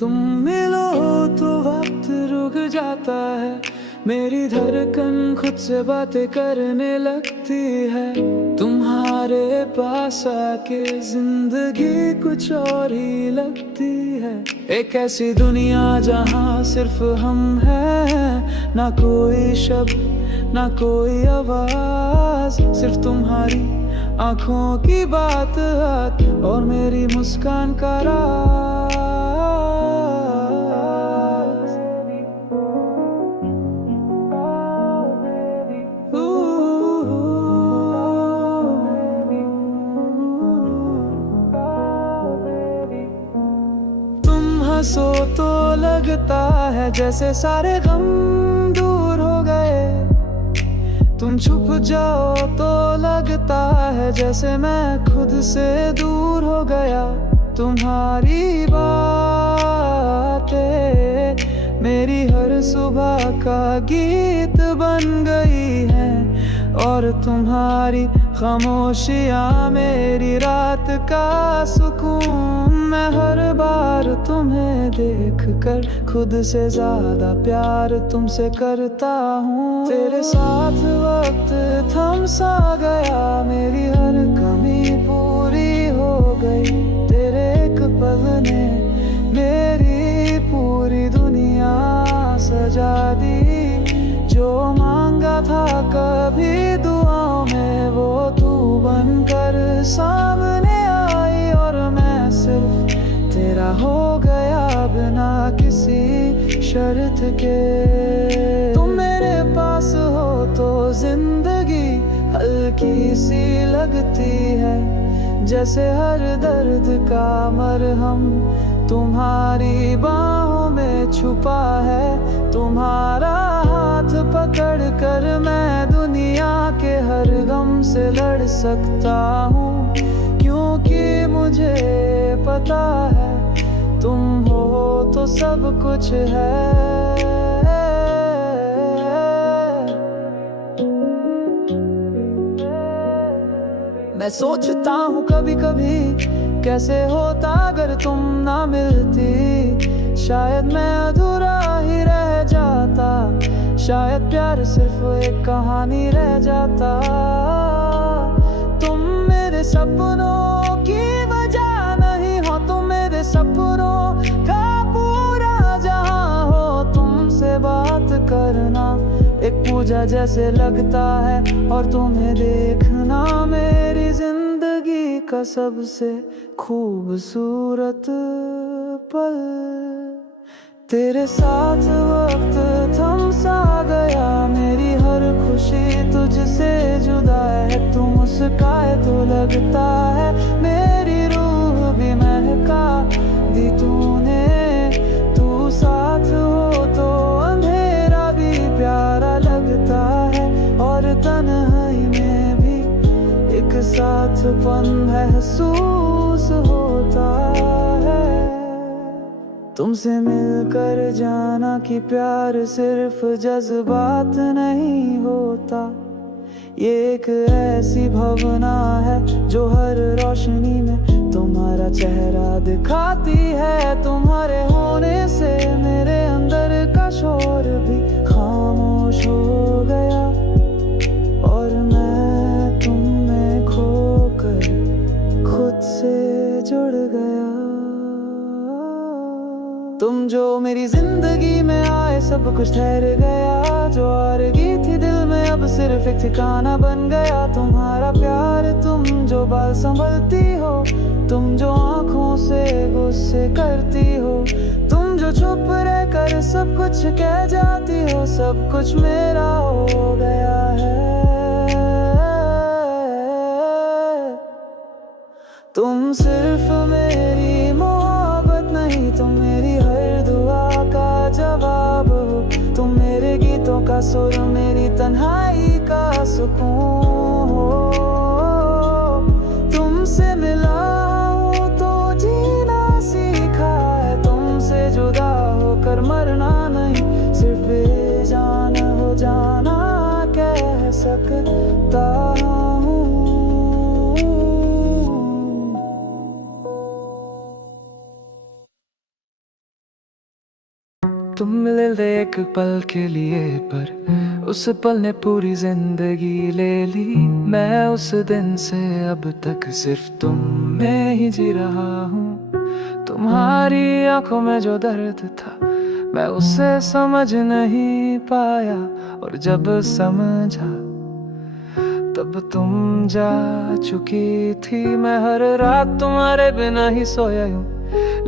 तुम मिलो तो वक्त रुक जाता है, मेरी धड़कन खुद से बातें करने लगती है। तुम्हारे पास आके जिंदगी कुछ और ही लगती है। एक ऐसी दुनिया जहाँ सिर्फ हम हैं, ना कोई शब्द ना कोई आवाज, सिर्फ तुम्हारी आंखों की बात और मेरी मुस्कान का राज। तुम हंसो तो लगता है जैसे सारे गम दूर हो गए, तुम छुप जाओ तो लगता है जैसे मैं खुद से दूर हो गया। तुम्हारी बातें मेरी हर सुबह का गीत बन गई हैं, और तुम्हारी खामोशियाँ मेरी रात का सुकून। मैं हर बार तुम्हें देखकर खुद से ज्यादा प्यार तुमसे करता हूँ। तेरे साथ वक्त थम सा गया, मेरी हर कमी पूरी हो गई। तेरे एक पल ने मेरी पूरी दुनिया सजा दी। जो मांगा था कभी दुआओं में, वो तू बनकर सामने आई, और मैं सिर्फ तेरा हो गया बिना किसी शर्त के। तुम मेरे पास हो तो जिंदगी हल्की सी लगती है, जैसे हर दर्द का मरहम तुम्हारी बाहों में छुपा है। तुम्हारा हाथ पकड़ कर मैं दुनिया के हर गम से लड़ सकता हूँ, क्योंकि मुझे पता है तुम हो तो सब कुछ है। मैं सोचता हूँ कभी कभी कैसे होता अगर तुम ना मिलती। शायद मैं अधूरा ही रह जाता, शायद प्यार सिर्फ एक कहानी रह जाता। तुम मेरे सपनों की वजह नहीं हो, तुम मेरे सपनों का पूरा जहां हो। तुमसे बात करना एक पूजा जैसे लगता है, और तुम्हें देखना मेरी जिंदगी का सबसे खूबसूरत पल। तेरे साथ वक्त थम सा गया, मेरी हर खुशी तुझसे जुदा है। तू मुस्काए तो लगता है मेरी रूह भी महका दी तूने। तू साथ हो तो अंधेरा भी प्यारा लगता है, और तन्हाई में भी एक साथपन महसूस होता है। तुमसे मिलकर जाना कि प्यार सिर्फ जज्बात नहीं होता, ये एक ऐसी भावना है जो हर रोशनी में तुम्हारा चेहरा दिखाती है। तुम्हारे होने से मेरे अंदर का शोर भी खामोश हो गया, और मैं तुम में खोकर खुद से जुड़ गया। तुम जो मेरी जिंदगी में आए सब कुछ ठहर गया, जो आरगी थी दिल में अब सिर्फ एक ठिकाना बन गया। तुम्हारा प्यार, तुम जो बाल संभलती हो, तुम जो आंखों से गुस्से करती हो, तुम जो चुप रहकर सब कुछ कह जाती हो, सब कुछ मेरा हो गया है। तुम सिर्फ मेरी मोहब्बत नहीं, तुम मेरी हर दुआ का जवाब हो। तुम मेरे गीतों का सुर, मेरी तन्हाई का सुकून हो। तुमसे मिला हूँ तो जीना सीखा है, तुमसे जुदा होकर मरना नहीं, सिर्फ बेजान हो जाना कह सकता तुम मिले एक पल के लिए, पर उस पल ने पूरी जिंदगी ले ली। मैं उस दिन से अब तक सिर्फ तुम में ही जी रहा हूँ। तुम्हारी आंखों में जो दर्द था मैं उसे समझ नहीं पाया, और जब समझा तब तुम जा चुकी थी। मैं हर रात तुम्हारे बिना ही सोया यूं,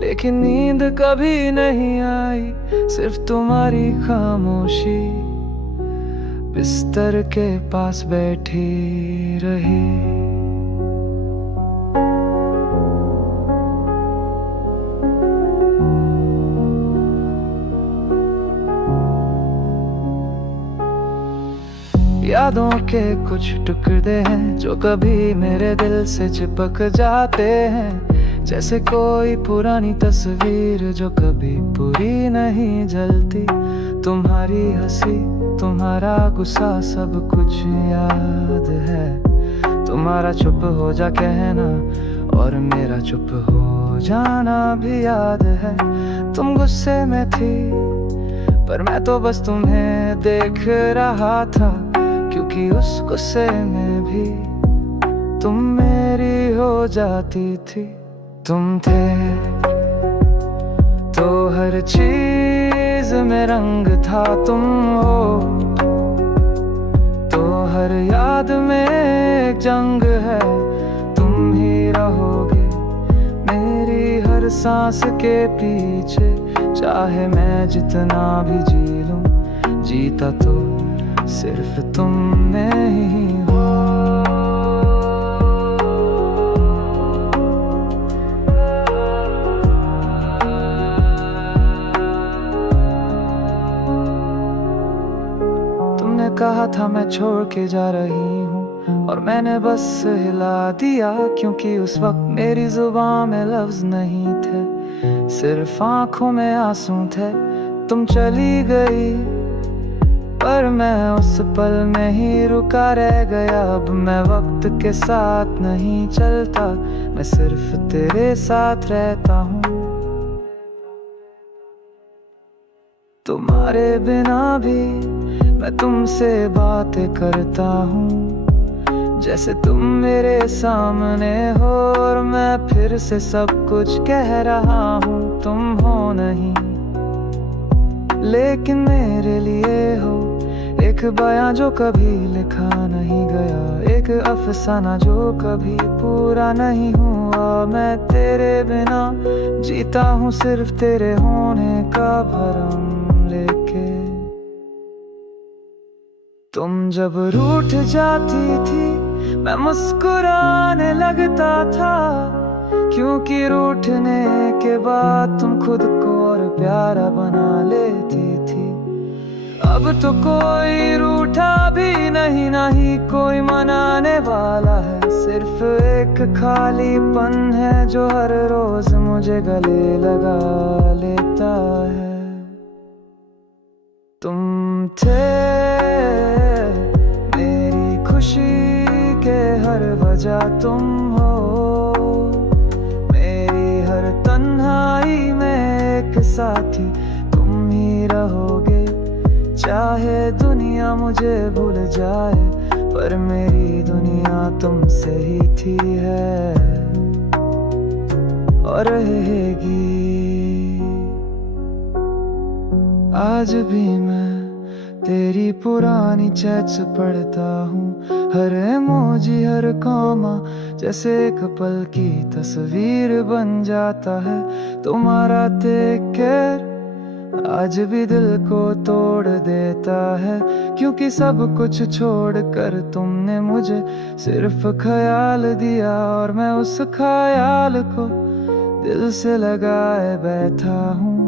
लेकिन नींद कभी नहीं आई। सिर्फ तुम्हारी खामोशी बिस्तर के पास बैठी रही। यादों के कुछ टुकड़े हैं जो कभी मेरे दिल से चिपक जाते हैं, जैसे कोई पुरानी तस्वीर जो कभी पूरी नहीं जलती। तुम्हारी हंसी, तुम्हारा गुस्सा, सब कुछ याद है। तुम्हारा चुप हो जा कहना और मेरा चुप हो जाना भी याद है। तुम गुस्से में थी पर मैं तो बस तुम्हें देख रहा था, क्योंकि उस गुस्से में भी तुम मेरी हो जाती थी। तुम थे तो हर चीज में रंग था, तुम हो तो हर याद में एक जंग है। तुम ही रहोगे मेरी हर सांस के पीछे, चाहे मैं जितना भी जी लूं, जीता तो सिर्फ तुम में ही हो। तुमने कहा था मैं छोड़ के जा रही हूँ, और मैंने बस हिला दिया, क्योंकि उस वक्त मेरी जुबान में लफ्ज नहीं थे, सिर्फ आंखों में आंसू थे। तुम चली गई पर मैं उस पल में ही रुका रह गया। अब मैं वक्त के साथ नहीं चलता, मैं सिर्फ तेरे साथ रहता हूँ। तुम्हारे बिना भी मैं तुमसे बातें करता हूँ, जैसे तुम मेरे सामने हो और मैं फिर से सब कुछ कह रहा हूँ। तुम हो नहीं लेकिन मेरे लिए हो, एक बयां जो कभी लिखा नहीं गया, एक अफसाना जो कभी पूरा नहीं हुआ। मैं तेरे बिना जीता हूँ सिर्फ तेरे होने का भरम लेके। तुम जब रूठ जाती थी मैं मुस्कुराने लगता था, क्योंकि रूठने के बाद तुम खुद को और प्यारा बना लेती थी। अब तो कोई रूठा भी नहीं, ना ही कोई मनाने वाला है, सिर्फ एक खालीपन है जो हर रोज मुझे गले लगा लेता है। तुम थे मेरी खुशी के हर वजह, तुम हो मेरी हर तन्हाई में एक साथी। तुम ही रहोगे चाहे दुनिया मुझे भूल जाए, पर मेरी दुनिया तुमसे ही थी, है और रहेगी। आज भी मैं तेरी पुरानी चैट्स पढ़ता हूँ, हर इमोजी हर कॉमा जैसे एक पल की तस्वीर बन जाता है। तुम्हारा टेक केयर आज भी दिल को तोड़ देता है, क्योंकि सब कुछ छोड़कर तुमने मुझे सिर्फ ख्याल दिया, और मैं उस ख्याल को दिल से लगाए बैठा हूँ।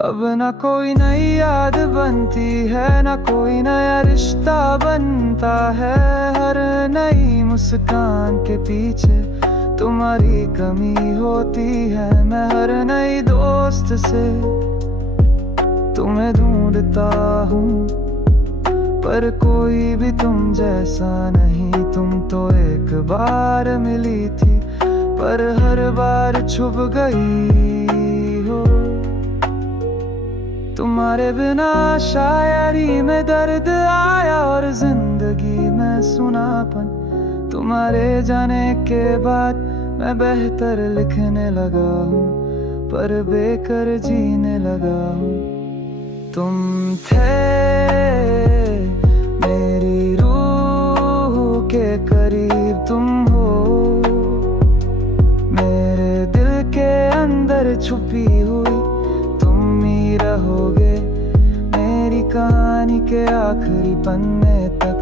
अब ना कोई नई याद बनती है, ना कोई नया रिश्ता बनता है। हर नई मुस्कान के पीछे तुम्हारी कमी होती है। मैं हर नई दोस्त से तुम्हें ढूंढता हूँ, पर कोई भी तुम जैसा नहीं। तुम तो एक बार मिली थी पर हर बार छुप गई हो। तुम्हारे बिना शायरी में दर्द आया और जिंदगी में सुनापन। तुम्हारे जाने के बाद मैं बेहतर लिखने लगा हूँ, पर बेकर जीने लगा हूँ। तुम थे मेरी रूह के करीब, तुम हो मेरे दिल के अंदर छुपी हुई। तुम ही रहोगे मेरी कहानी के आखिरी पन्ने तक,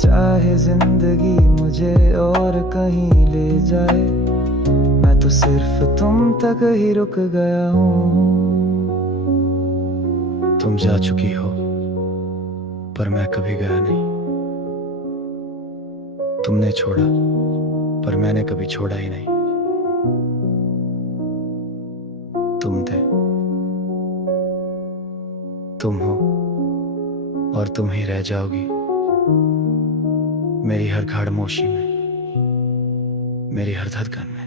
चाहे जिंदगी मुझे और कहीं ले जाए, मैं तो सिर्फ तुम तक ही रुक गया हूँ। तुम जा चुकी हो पर मैं कभी गया नहीं। तुमने छोड़ा पर मैंने कभी छोड़ा ही नहीं। तुम थे, तुम हो और तुम ही रह जाओगी मेरी हर खामोशी में, मेरी हर धड़कन में।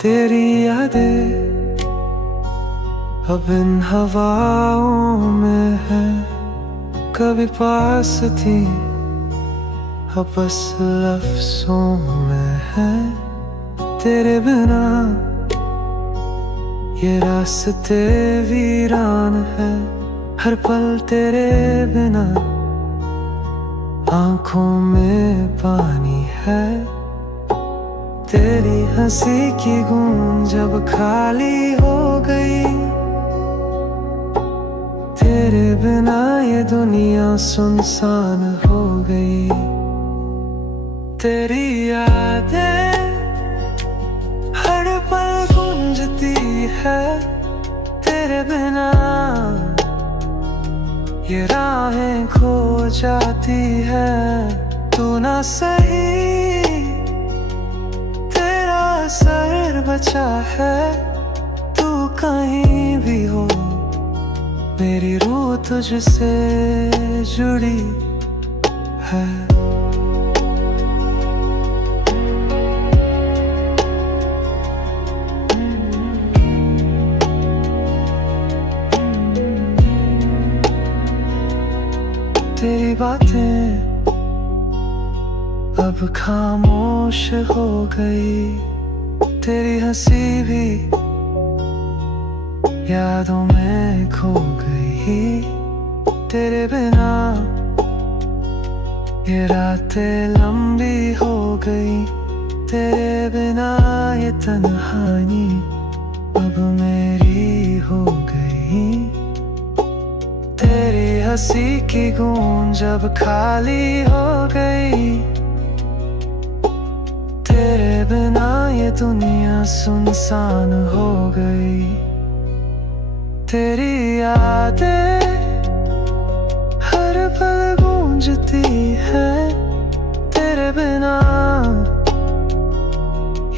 तेरी यादें अब इन हवाओं में है, कभी पास थी अब बस लफ्ज़ों में है। तेरे बिना ये रास्ते वीरान है, हर पल तेरे बिना आँखों में पानी है। तेरी हंसी की गूंज जब खाली हो गई, तेरे बिना ये दुनिया सुनसान हो गई। तेरी यादें हर पल गूंजती है, तेरे बिना ये राहें खो जाती है। तू ना सही असर बचा है, तू कहीं भी हो मेरी रूह तुझसे जुड़ी है। तेरी बातें अब खामोश हो गई, तेरी हंसी भी यादों में खो गई। तेरे बिना ये रातें लंबी हो गई, तेरे बिना ये तन्हाई अब मेरी हो गई। तेरी हंसी की गूंज अब खाली हो गई, तेरे बिना ये दुनिया सुनसान हो गई। तेरी यादें हर पल गूंजती है, तेरे बिना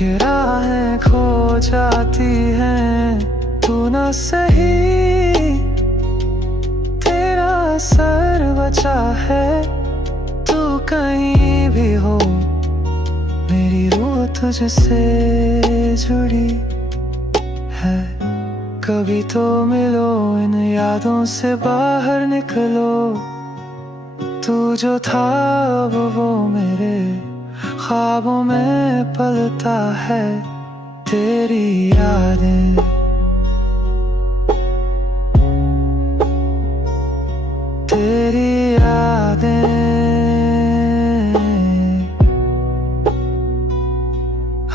ये राहें खो जाती हैं। तू ना सही तेरा असर बचा है, तू कहीं भी हो मेरी रूह तुझसे जुड़ी है। कभी तो मिलो इन यादों से बाहर निकलो, तू जो था अब वो मेरे ख्वाबों में पलता है। तेरी यादें तेरी यादें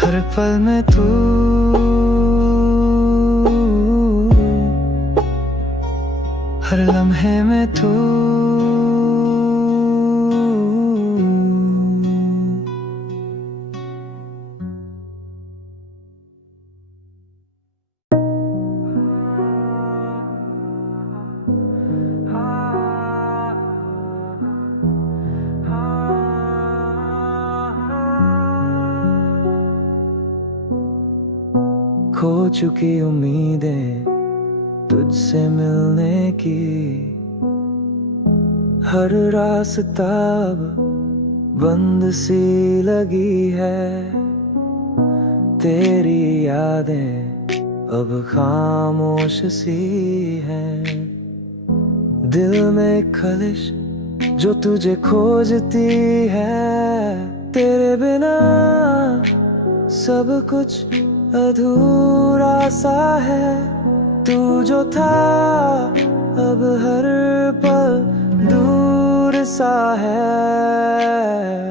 हर पल में तू, हर लम्हे में तू। खो चुकी उम्मीदें तुझसे मिलने की। हर रास्ता अब बंद सी लगी है, तेरी यादें अब खामोश सी हैं। दिल में खलिश जो तुझे खोजती है, तेरे बिना सब कुछ अधूरा सा है। तू जो था अब हर पल दूर सा है।